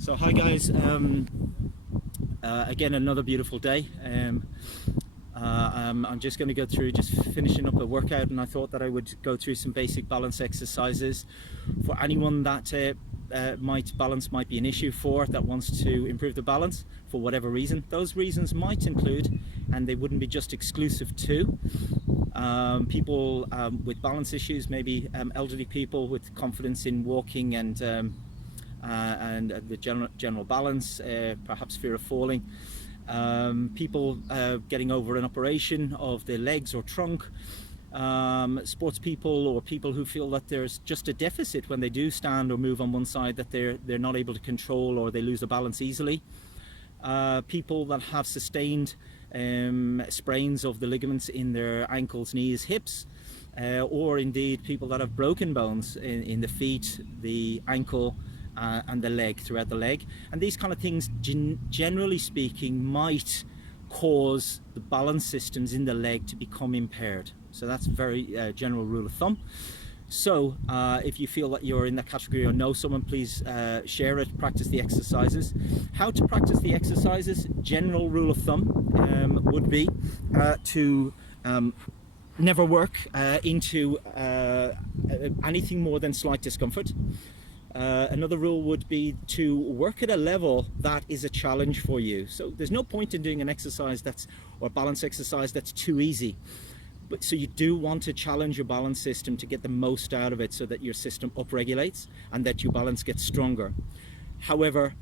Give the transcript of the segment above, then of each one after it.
So hi guys, again another beautiful day. I'm just going to go through just finishing up a workout, and I thought that I would go through some basic balance exercises for anyone that balance might be an issue for, that wants to improve the balance for whatever reason. Those reasons might include, and they wouldn't be just exclusive to, people with balance issues, maybe elderly people with confidence in walking and the general balance, perhaps fear of falling, people getting over an operation of their legs or trunk, sports people, or people who feel that there's just a deficit when they do stand or move on one side, that they're not able to control, or they lose the balance easily. People that have sustained sprains of the ligaments in their ankles, knees, hips, or indeed people that have broken bones in the feet, the ankle, and the leg, throughout the leg. And these kind of things, generally speaking, might cause the balance systems in the leg to become impaired. So that's a very general rule of thumb. So if you feel that you're in that category or know someone, please share it, practice the exercises. How to practice the exercises, general rule of thumb would be to never work into anything more than slight discomfort. Another rule would be to work at a level that is a challenge for you. So there's no point in doing an exercise or balance exercise that's too easy. But so you do want to challenge your balance system to get the most out of it, so that your system upregulates and that your balance gets stronger. However,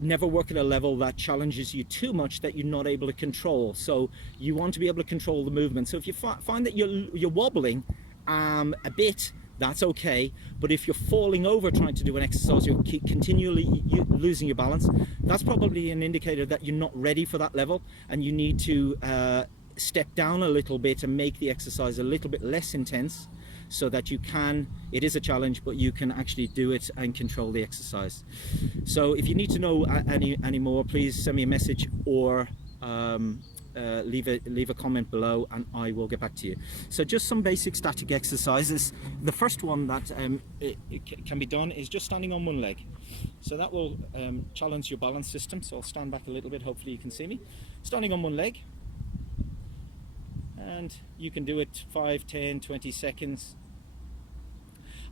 never work at a level that challenges you too much that you're not able to control. So you want to be able to control the movement. So if you find that you're wobbling a bit, that's okay. But if you're falling over trying to do an exercise, you're continually losing your balance, that's probably an indicator that you're not ready for that level, and you need to step down a little bit and make the exercise a little bit less intense, so that it is a challenge, but you can actually do it and control the exercise. So if you need to know any more, please send me a message, or leave a comment below, and I will get back to you. So just some basic static exercises. The first one that it can be done is just standing on one leg. So that will challenge your balance system. So I'll stand back a little bit, hopefully you can see me. Standing on one leg, and you can do it 5, 10, 20 seconds.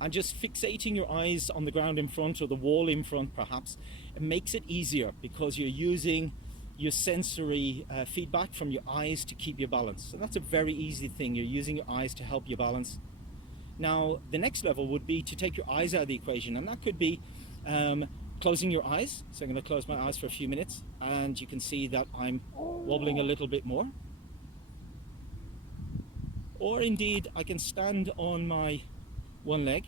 And just fixating your eyes on the ground in front, or the wall in front perhaps, it makes it easier, because you're using your sensory feedback from your eyes to keep your balance. So that's a very easy thing. You're using your eyes to help your balance. Now the next level would be to take your eyes out of the equation, and that could be closing your eyes. So I'm going to close my eyes for a few minutes, and you can see that I'm wobbling a little bit more. Or indeed, I can stand on my one leg,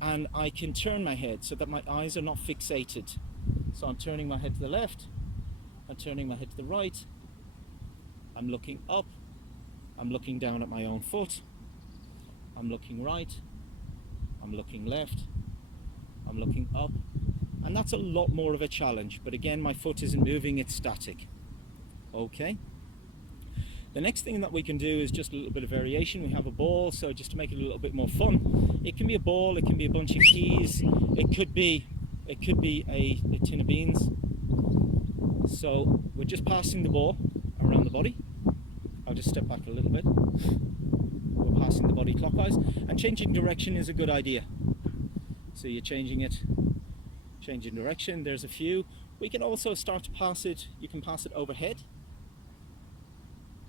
and I can turn my head so that my eyes are not fixated. So I'm turning my head to the left, I'm turning my head to the right, I'm looking up, I'm looking down at my own foot, I'm looking right, I'm looking left, I'm looking up. And that's a lot more of a challenge, but again, my foot isn't moving, it's static. Okay. The next thing that we can do is just a little bit of variation. We have a ball, so just to make it a little bit more fun, it can be a ball, it can be a bunch of keys, it could be a tin of beans. So we're just passing the ball around the body. I'll just step back a little bit. We're passing the body clockwise, and changing direction is a good idea. So you're changing direction. There's a few. We can also start to pass it. You can pass it overhead.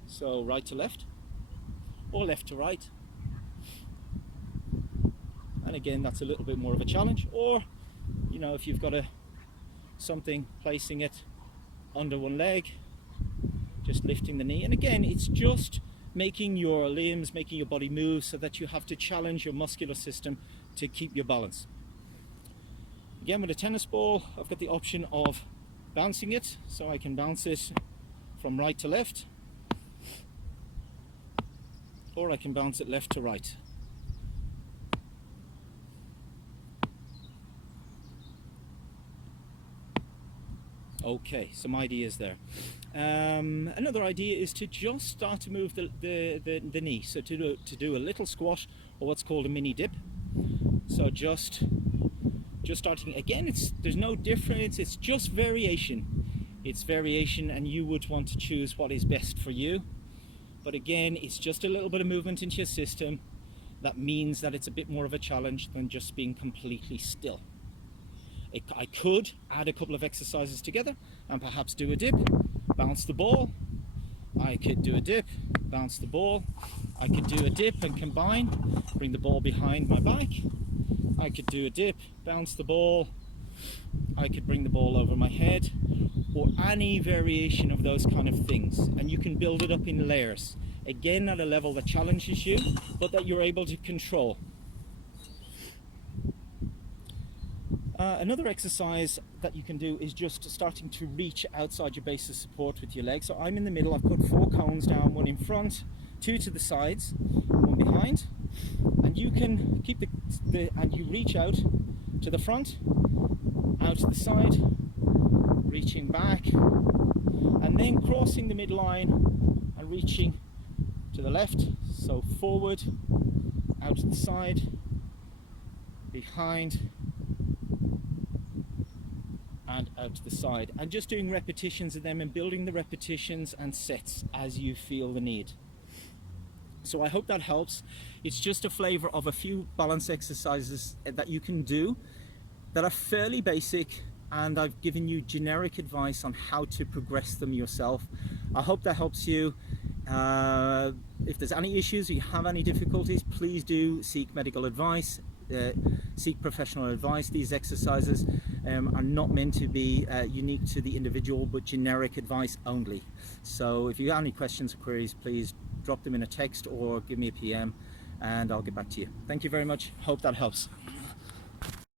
So right to left, or left to right. And again, that's a little bit more of a challenge. Or, you know, if you've got something, placing it under one leg, just lifting the knee. And again, it's just making your limbs, making your body move, so that you have to challenge your muscular system to keep your balance. Again, with a tennis ball, I've got the option of bouncing it, so I can bounce it from right to left, or I can bounce it left to right. Okay, some ideas there. Another idea is to just start to move the knee. So to do a little squat, or what's called a mini dip. So just just starting again. There's no difference, it's just variation. It's variation, and you would want to choose what is best for you. But again, it's just a little bit of movement into your system. That means that it's a bit more of a challenge than just being completely still. I could add a couple of exercises together and perhaps do a dip, bounce the ball. I could do a dip, bounce the ball. I could do a dip and combine, bring the ball behind my back. I could do a dip, bounce the ball. I could bring the ball over my head, or any variation of those kind of things. And you can build it up in layers. Again, at a level that challenges you, but that you're able to control. Another exercise that you can do is just starting to reach outside your base of support with your legs. So I'm in the middle, I've put 4 cones down, 1 in front, 2 to the sides, 1 behind. And you can keep and you reach out to the front, out to the side, reaching back, and then crossing the midline and reaching to the left. So forward, out to the side, behind, and out to the side, and just doing repetitions of them and building the repetitions and sets as you feel the need. So I hope that helps. It's just a flavor of a few balance exercises that you can do that are fairly basic, and I've given you generic advice on how to progress them yourself. I hope that helps you. If there's any issues or you have any difficulties, please do seek medical advice. Seek professional advice. These exercises are not meant to be unique to the individual, but generic advice only. So if you have any questions or queries, please drop them in a text or give me a PM and I'll get back to you. Thank you very much. Hope that helps.